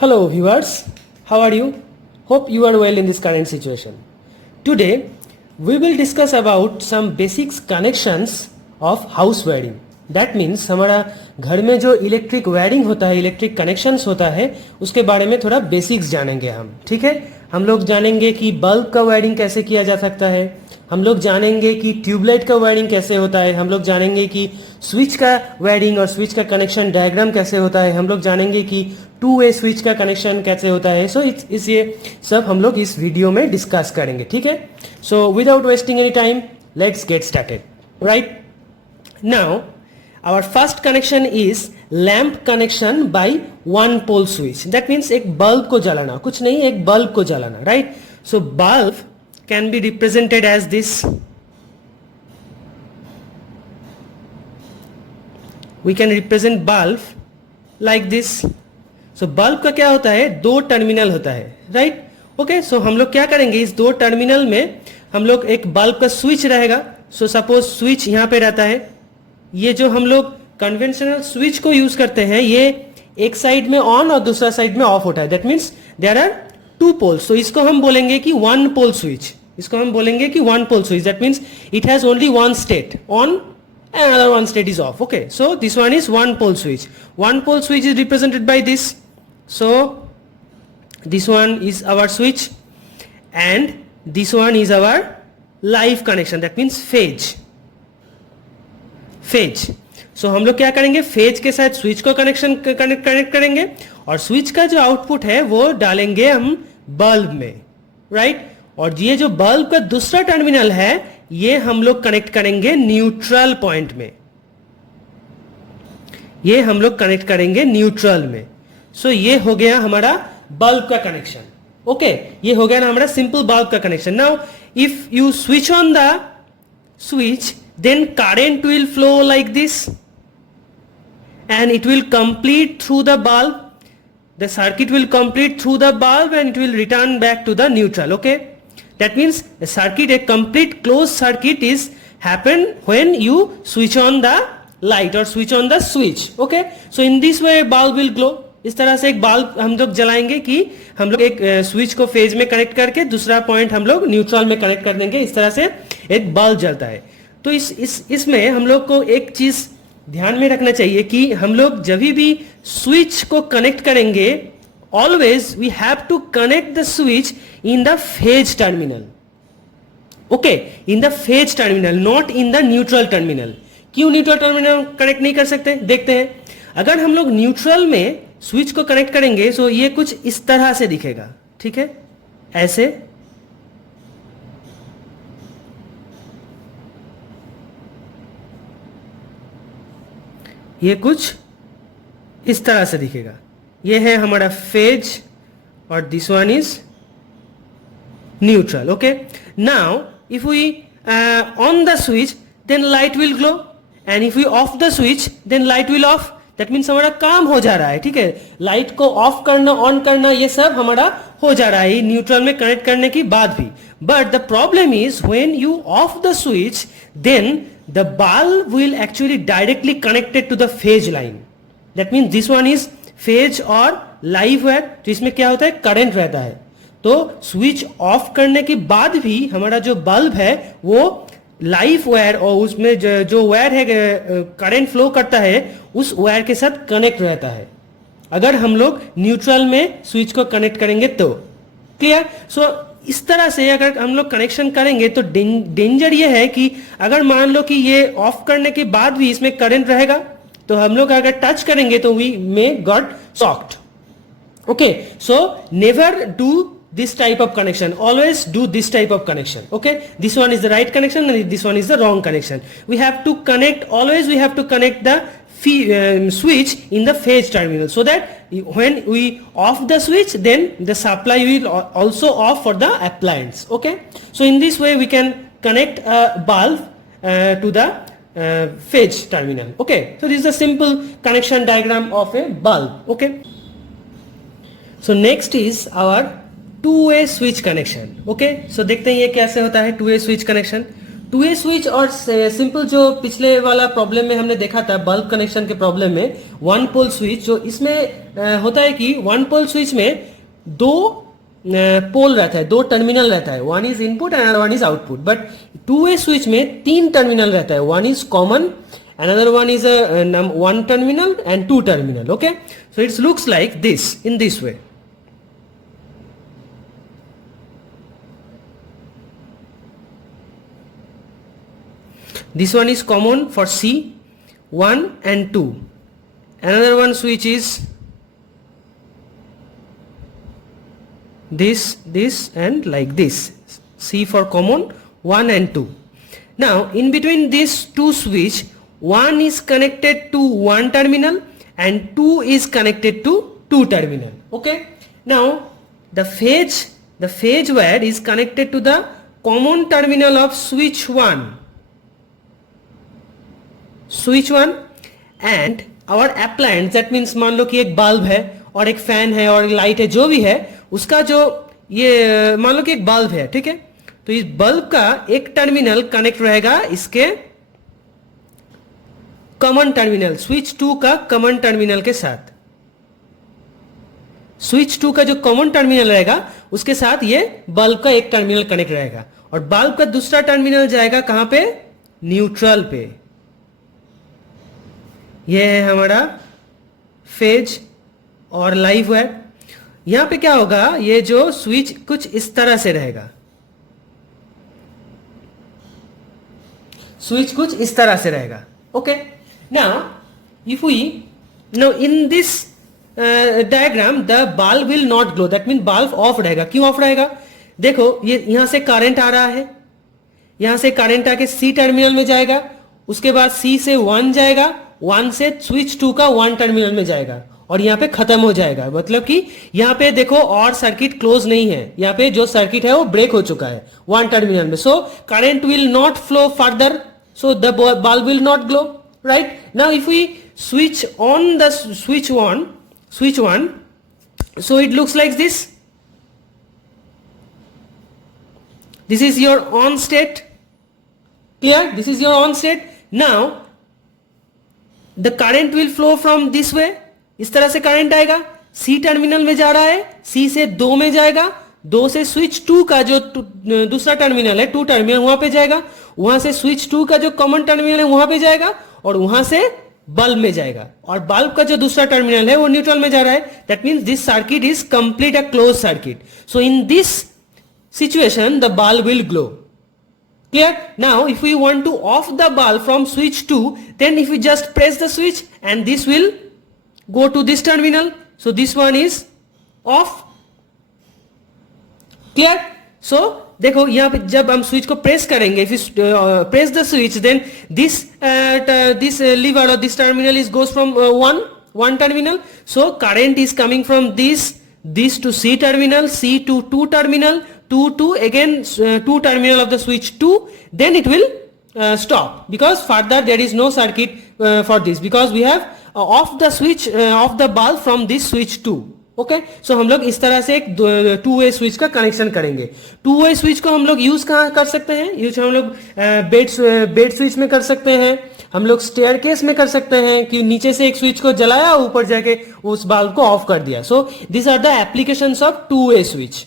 Hello viewers, how are you? Hope you are well in this current situation. Today we will discuss about some basics connections of house wiring. That means हमारा घर में जो electric wiring होता है, electric connections होता है, उसके बारे में थोड़ा बेसिक्स जानेंगे हम. ठीक है, हम लोग जानेंगे कि बल्ब का वायरिंग कैसे किया जा सकता है, हम लोग जानेंगे कि ट्यूबलाइट का वायरिंग कैसे होता है, हम लोग जानेंगे कि स्विच का वायरिंग और स्विच का कनेक्शन डायग्राम कैसे होता है, हम लोग जानेंगे कि टू वे स्विच का कनेक्शन कैसे होता है. सो इस ये सब हम लोग इस वीडियो में डिस्कस करेंगे. ठीक है, so without wasting any time let's get started. Right now our first connection is lamp connection by one pole switch. That means एक बल्ब को जलाना, कुछ नहीं, एक बल्ब को जलाना. Right, so bulb can be represented as this. We can represent bulb like this. So bulb का क्या होता है, दो टर्मिनल होता है. Right, okay, so हम लोग क्या करेंगे, इस दो टर्मिनल में हम लोग एक बल्ब का स्विच रहेगा. So suppose स्विच यहाँ पे रहता है, ये जो हम लोग कन्वेंशनल स्विच को यूज करते हैं, ये एक साइड में ऑन और दूसरा साइड में ऑफ होता है. That means there are two poles. तो इसको हम बोलेंगे कि वन पोल स्विच. इसको हम बोलेंगे कि one pole switch. That means it has only one state on and another one state is off. Okay, so this one is one pole switch. One pole switch is represented by this. So this one is our switch and this one is our live connection. That means phase. So हम लोग क्या करेंगे, फेज के साथ स्विच को connect करेंगे और स्विच का जो आउटपुट है वो डालेंगे हम बल्ब में. राइट, और ये जो बल्ब का दूसरा टर्मिनल है ये हम लोग कनेक्ट करेंगे न्यूट्रल पॉइंट में. ये हम लोग कनेक्ट करेंगे न्यूट्रल में. सो ये हो गया हमारा बल्ब का कनेक्शन. ओके, ये हो गया ना हमारा सिंपल बल्ब का connection. Now if you switch on the switch, then current will flow like this and it will complete through the bulb. The circuit will complete through the bulb and it will return back to the neutral. Okay, that means the circuit, a complete closed circuit is happen when you switch on the light or switch on the switch. Okay, so in this way bulb will glow. इस तरह से एक बल्ब हम लोग जलाएंगे कि हम लोग एक स्विच को फेज में कनेक्ट करके दूसरा पॉइंट हम लोग न्यूट्रल में कनेक्ट कर देंगे. इस तरह से एक बल्ब जलता है. तो इसमें हम लोग को एक चीज ध्यान में रखना चाहिए कि हम लोग जब भी स्विच को कनेक्ट करेंगे, always we have to connect the switch in the phase terminal. Okay, in the phase terminal, not in the neutral terminal. क्यों न्यूट्रल टर्मिनल कनेक्ट नहीं कर सकते, देखते हैं. अगर हम लोग न्यूट्रल में स्विच को कनेक्ट करेंगे तो ये कुछ इस तरह से दिखेगा. ठीक है, ऐसे. ये कुछ इस तरह से दिखेगा. ये है हमारा फेज और this one is neutral. Okay, now if we on the switch then light will glow and if we off the switch then light will off. That means हमारा काम हो जा रहा है. ठीक है, लाइट को ऑफ करना, ऑन करना, ये सब हमारा हो जा रहा है न्यूट्रल में कनेक्ट करने के बाद भी. But the problem is when you off the switch then the bulb will actually directly connected to the phase line. That means this one is phase और live wire. तो इसमें क्या होता है, करंट रहता है. तो स्विच ऑफ करने के बाद भी हमारा जो बल्ब है वो लाइव वायर और उसमें जो वायर है करंट फ्लो करता है उस वायर के साथ कनेक्ट रहता है. अगर हम लोग न्यूट्रल में स्विच को कनेक्ट करेंगे तो. क्लियर. सो इस तरह से अगर हम लोग कनेक्शन करेंगे तो डेंजर ये है कि अगर मान लो कि ये ऑफ करने के बाद भी इसमें करंट रहेगा तो हम लोग अगर टच करेंगे तो we may got shocked. Okay, so never do this type of connection. Always do this type of connection. Okay, this one is the right connection and this one is the wrong connection. We have to connect, always we have to connect the switch in the phase terminal so that when we off the switch then the supply will also off for the appliance. Okay, so in this way we can connect a bulb to the phase terminal. Okay, so this is a simple connection diagram of a bulb. Okay, so next is our two way switch connection. Okay, so देखते हैं ये कैसे होता है two way switch connection. Two a switch और simple जो पिछले वाला प्रॉब्लम में हमने देखा था बल्ब कनेक्शन के प्रॉब्लम में, वन पोल स्विच, जो इसमें होता है कि वन पोल स्विच में दो पोल रहता है, दो टर्मिनल रहता है, one is input and one is output. But two a switch में तीन टर्मिनल रहता है, one is common, another one is a one terminal and two terminal. Okay, so it looks like this, in this way. This one is common for C, 1 and 2. Another one switch is this and like this, C for common, 1 and 2. Now in between these two switch, one is connected to one terminal and two is connected to two terminal. Okay, now the phase wire is connected to the common terminal of switch 1 and our appliance, that means मान लो कि एक बल्ब है और एक फैन है और लाइट है, जो भी है उसका जो ये मान लो कि एक बल्ब है, ठीक है, तो इस बल्ब का एक टर्मिनल कनेक्ट रहेगा इसके कॉमन टर्मिनल, स्विच 2 का कॉमन टर्मिनल के साथ। स्विच 2 का जो कॉमन टर्मिनल रहेगा उसके साथ ये बल्ब का एक टर्मिनल कनेक्ट रहेगा और बल्ब का दूसरा टर्मिनल जाएगा कहां पे, न्यूट्रल पे। ये है हमारा फेज और लाइव वायर। यहां पे क्या होगा, ये जो स्विच कुछ इस तरह से रहेगा, स्विच कुछ इस तरह से रहेगा। Okay, now if we now in this diagram the bulb will not glow, that means bulb off रहेगा। क्यों ऑफ रहेगा, देखो ये यहां से करंट आ रहा है, यहां से करंट आके सी टर्मिनल में जाएगा, उसके बाद सी से 1 जाएगा, 1 से स्विच 2 का 1 टर्मिनल में जाएगा और यहाँ पे खत्म हो जाएगा। मतलब कि यहाँ पे देखो और सर्किट क्लोज नहीं है, यहाँ पे जो सर्किट है वो ब्रेक हो चुका है 1 टर्मिनल में, so current will not flow further, so the bulb will not glow, right? Now if we switch on the switch 1, so it looks like this. This is your on state, clear? This is your on state. Now the current will flow from this way, इस तरह से करंट आएगा, C terminal में जा रहा है, सी से 2 में जाएगा, 2 से स्विच 2 का जो दूसरा टर्मिनल है, 2 टर्मिनल वहां पे जाएगा, वहां से स्विच 2 का जो कॉमन टर्मिनल है वहां पे जाएगा और वहां से बल्ब में जाएगा और बल्ब का जो दूसरा टर्मिनल है वो न्यूट्रल में जा रहा है। That means this circuit is complete a close circuit, so in this situation the bulb will glow. Clear? Now if we want to off the bulb from switch 2, then if we just press the switch and this will go to this terminal, so this one is off. Clear? So देखो यहाँ पे जब हम स्विच को प्रेस करेंगे, if you press the switch, then this lever or this terminal is goes from one terminal, so current is coming from this to C terminal, C to 2 terminal, 2 to again 2 terminal of the switch 2, then it will stop because further there is no circuit for this because we have off the switch of the bulb from this switch 2. Okay, so हम लोग इस तरह से एक two way switch का कनेक्शन करेंगे। Two way switch को हम लोग यूज कहाँ कर सकते हैं, यूज हम लोग बेड स्विच में कर सकते हैं, हम लोग स्टेयरकेस में कर सकते हैं कि नीचे से एक स्विच को जलाया ऊपर जाके उस बल्ब को ऑफ कर दिया। So this are the applications of two way switch.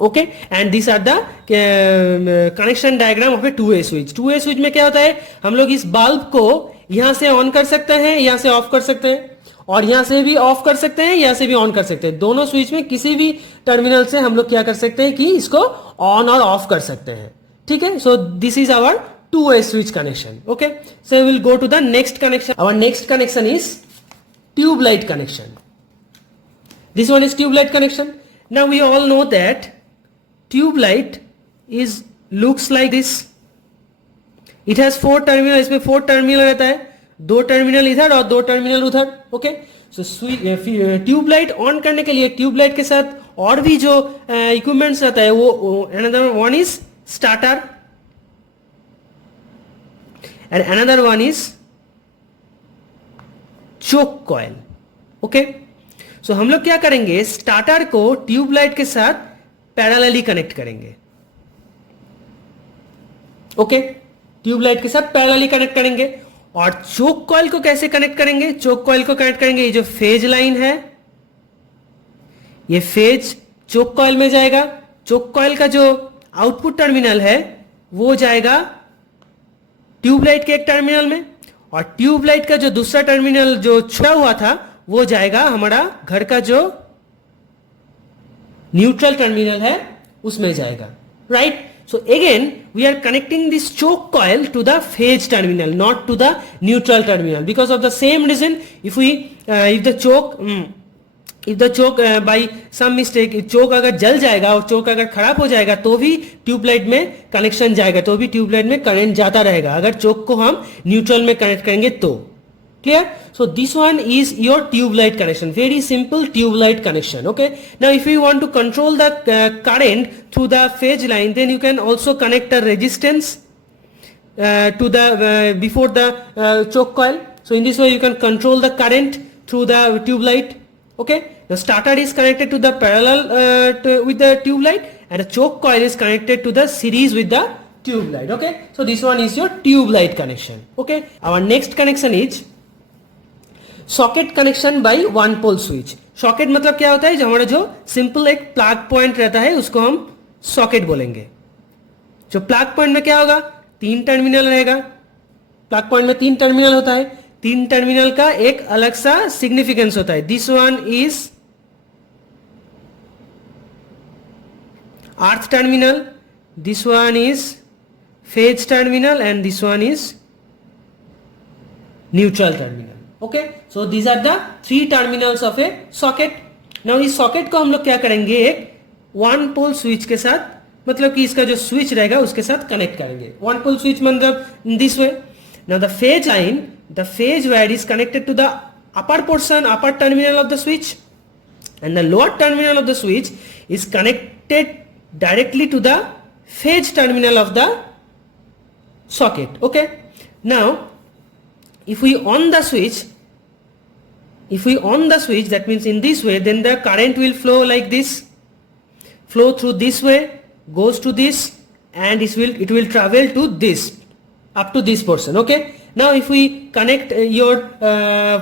Okay, and this are the connection diagram of a two way switch. Two way switch में क्या होता है, हम लोग इस बल्ब को यहां से ऑन कर सकते हैं, यहां से ऑफ कर सकते हैं और यहां से भी ऑफ कर सकते हैं, यहां से भी ऑन कर सकते हैं। दोनों स्विच में किसी भी टर्मिनल से हम लोग क्या कर सकते हैं कि इसको ऑन और ऑफ कर सकते हैं। ठीक है, so this is our two way switch connection. Okay, so will go to the next connection. Our next connection is tubelight connection. This one is tubelight connection. Now we all know that tubelight is looks like this. It has 4 terminal, इसमें 4 टर्मिनल रहता है, 2 टर्मिनल इधर और 2 टर्मिनल उधर। ओके, सो tubelight on करने के लिए ट्यूबलाइट के साथ और भी जो इक्विपमेंट्स रहता है वो another one is starter and another one is choke coil. Okay, so हम लोग क्या करेंगे, स्टार्टर को ट्यूबलाइट के साथ पैरेलली कनेक्ट करेंगे। ओके, ट्यूबलाइट के साथ पैरेलली कनेक्ट करेंगे। और चोक कॉइल को कैसे कनेक्ट करेंगे? चोक कॉइल को कनेक्ट करेंगे, ये जो फेज लाइन है, ये फेज चोक कॉइल में जाएगा। चोक कॉइल का जो आउटपुट टर्मिनल है वो जाएगा ट्यूबलाइट के एक टर्मिनल में, और ट्यूबलाइट का जो दूसरा टर्मिनल जो छुड़ा हुआ था वो जाएगा हमारा घर का जो न्यूट्रल टर्मिनल है उसमें जाएगा, right? So again we are connecting this choke coil to the phase terminal, not to the neutral terminal, because of the same reason. If the choke by some mistake choke अगर जल जाएगा और choke अगर खराब हो जाएगा तो भी ट्यूबलाइट में कनेक्शन जाएगा, तो भी ट्यूबलाइट में करंट जाता रहेगा अगर choke को हम न्यूट्रल में कनेक्ट करेंगे तो। Clear? So this one is your tube light connection, very simple tube light connection. Okay, now if you want to control the current through the phase line, then you can also connect a resistance to the before the choke coil. So in this way you can control the current through the tube light. Okay, the starter is connected to the parallel with the tube light, and the choke coil is connected to the series with the tube light. Okay, so this one is your tube light connection. Okay, our next connection is socket connection by one pole switch. Socket मतलब क्या होता है? जो हमारा जो सिंपल एक plug point रहता है उसको हम सॉकेट बोलेंगे। जो प्लग पॉइंट में क्या होगा? 3 टर्मिनल रहेगा। प्लग पॉइंट में 3 टर्मिनल होता है, 3 टर्मिनल का एक अलग सा सिग्निफिकेंस होता है। This one is earth terminal, this one is phase terminal, and this one is neutral terminal. Okay, so these are the 3 terminals of a socket. Now इस सॉकेट को हम लोग क्या करेंगे? एक वन पोल स्विच के साथ, मतलब कि इसका जो स्विच रहेगा उसके साथ कनेक्ट करेंगे। वन पोल स्विच मतलब this way. Now the phase line, the phase wire is connected to the upper portion, upper terminal of the switch, and the lower terminal of the switch is connected directly to the phase terminal of the socket. Okay, now if we on the switch, that means in this way, then the current will flow like this, flow through this way, goes to this, and it will travel to this, up to this portion. Okay, now if we connect your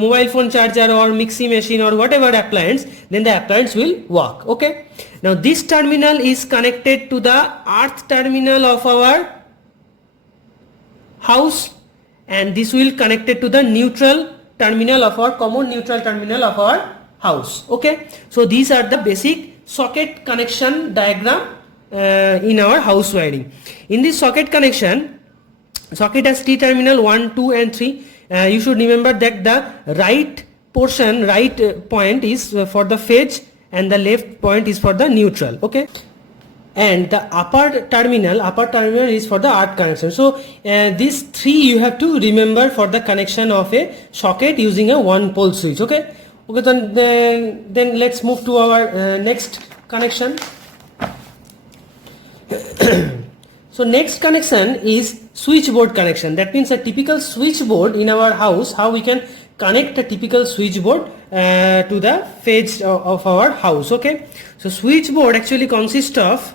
mobile phone charger or mixing machine or whatever appliance, then the appliance will work. Okay, now this terminal is connected to the earth terminal of our house, and this will connected to the neutral terminal of our common neutral terminal of our house. Okay, so these are the basic socket connection diagram in our house wiring. In this socket connection, socket has 3 terminal, 1, 2 and 3. You should remember that the right portion, right point is for the phase, and the left point is for the neutral. Okay, and the upper terminal is for the earth connection. So these 3 you have to remember for the connection of a socket using a one pole switch. Okay, then let's move to our next connection. So next connection is switchboard connection. That means a typical switchboard in our house, how we can connect a typical switchboard to the phase of our house. Okay, so switchboard actually consists of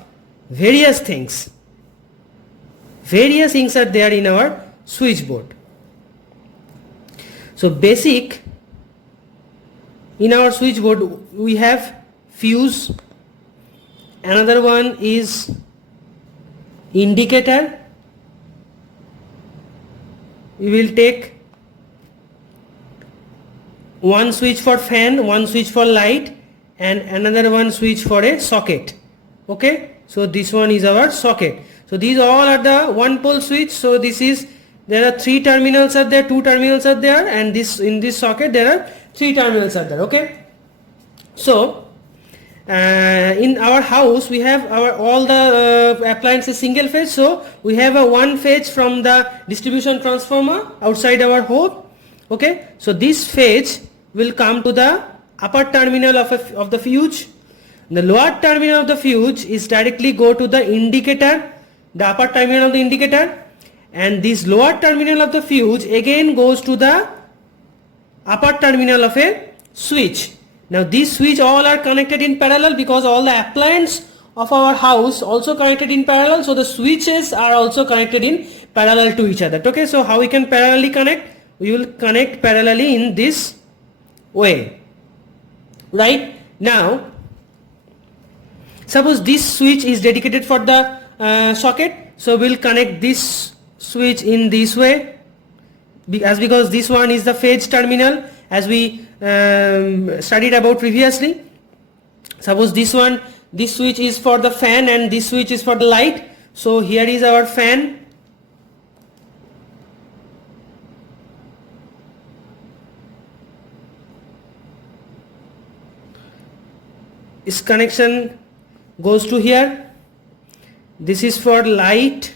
various things. Various things are there in our switchboard. So basic, in our switchboard we have fuse, another one is indicator. We will take one switch for fan, one switch for light, and another one switch for a socket. Okay, so this one is our socket. So these all are the one pole switch. So this is, there are 3 terminals are there, 2 terminals are there, and this, in this socket there are 3 terminals are there. Okay, so in our house we have our all the appliances single phase. So we have a one phase from the distribution transformer outside our home. Okay, so this phase will come to the upper terminal of the fuse. The lower terminal of the fuse is directly go to the indicator, the upper terminal of the indicator, and this lower terminal of the fuse again goes to the upper terminal of a switch. Now these switch all are connected in parallel because all the appliance of our house also connected in parallel, so the switches are also connected in parallel to each other. Okay, so how we can parallelly connect? We will connect parallelly in this way. Right now, suppose this switch is dedicated for the socket, so we'll connect this switch in this way, because this one is the phase terminal, as we studied about previously. Suppose this switch is for the fan and this switch is for the light. So here is our fan, this connection goes to here. This is for light,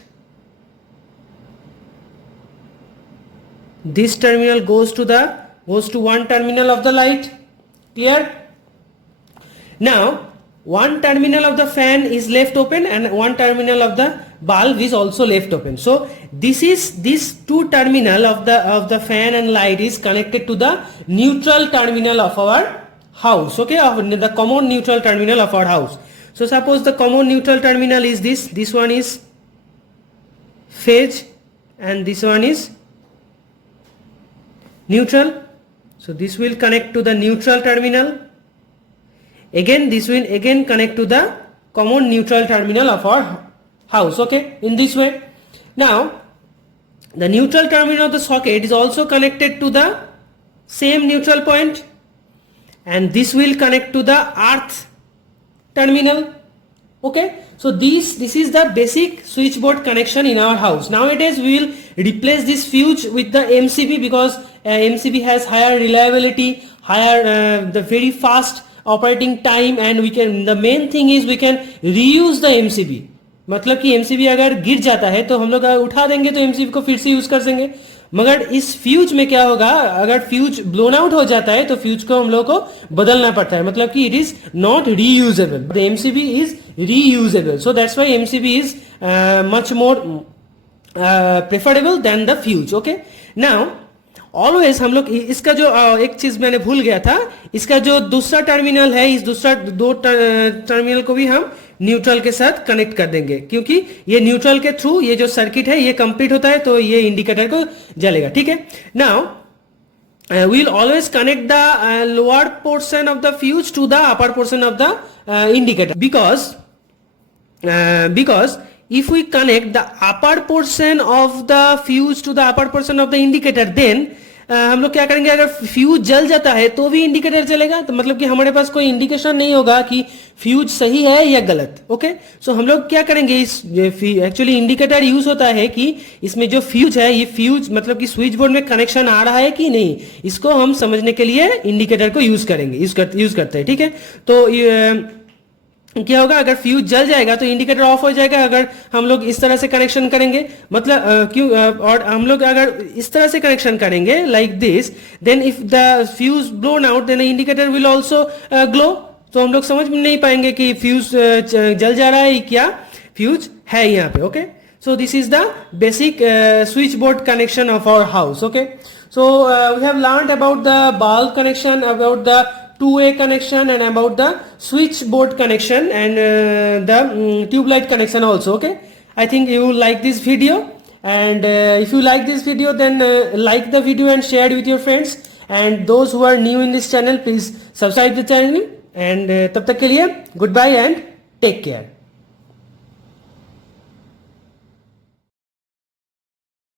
this terminal goes to one terminal of the light. Clear? Now one terminal of the fan is left open and one terminal of the bulb is also left open. So this two terminal of the fan and light is connected to the neutral terminal of our house. Okay, of the common neutral terminal of our house. So suppose the common neutral terminal is this one is phase and this one is neutral. So this will connect to the neutral terminal. Again this will again connect to the common neutral terminal of our house. Okay, in this way. Now the neutral terminal of the socket is also connected to the same neutral point, and this will connect to the earth terminal. Okay, so this is the basic switchboard connection in our house. Nowadays we will replace this fuse with the MCB, because MCB has higher reliability, higher the very fast operating time, and the main thing is we can reuse the MCB. मतलब कि MCB अगर गिर जाता है तो हम लोग उठा देंगे तो MCB को फिर से यूज कर देंगे, मगर इस फ्यूज में क्या होगा, अगर फ्यूज ब्लोन आउट हो जाता है तो फ्यूज को हम लोग को बदलना पड़ता है, मतलब कि it is not reusable. The MCB is reusable, so that's why MCB is much more preferable than the fuse. Okay, now always हम लोग इसका जो एक चीज मैंने भूल गया था, इसका जो दूसरा टर्मिनल है, इस दूसरा दो टर्मिनल को भी हम न्यूट्रल के साथ कनेक्ट कर देंगे, क्योंकि ये न्यूट्रल के थ्रू ये जो सर्किट है ये कंप्लीट होता है तो ये इंडिकेटर को जलेगा. ठीक है, now we will always connect the lower portion of the fuse to the upper portion of the indicator, because if we connect the upper portion of the fuse to the upper portion of the indicator, then हम लोग क्या करेंगे, अगर फ्यूज जल जाता है तो भी इंडिकेटर चलेगा, तो मतलब कि हमारे पास कोई इंडिकेशन नहीं होगा कि फ्यूज सही है या गलत. ओके, सो हम लोग क्या करेंगे, इस एक्चुअली इंडिकेटर यूज होता है कि इसमें जो फ्यूज है, ये फ्यूज मतलब कि स्विच बोर्ड में कनेक्शन आ रहा है कि नहीं, इसको हम समझने के लिए इंडिकेटर को यूज करेंगे, यूज करते हैं. ठीक है, तो क्या होगा, अगर फ्यूज जल जाएगा तो इंडिकेटर ऑफ हो जाएगा. अगर हम लोग इस तरह से कनेक्शन करेंगे, मतलब क्यों, और हम लोग अगर इस तरह से कनेक्शन करेंगे like this, then if the fuse blown out then indicator will also glow. तो हम लोग समझ नहीं पाएंगे कि फ्यूज जल जा रहा है क्या फ्यूज है यहाँ पे. Okay, so this is the basic switchboard connection of our house. Okay, so we have learned about the bulb connection, about the two-way connection, and about the switchboard connection, and the tube light connection also. Okay, I think you will like this video, and if you like this video, then like the video and share it with your friends, and those who are new in this channel, please subscribe the channel, and तब तक के लिए goodbye and take care.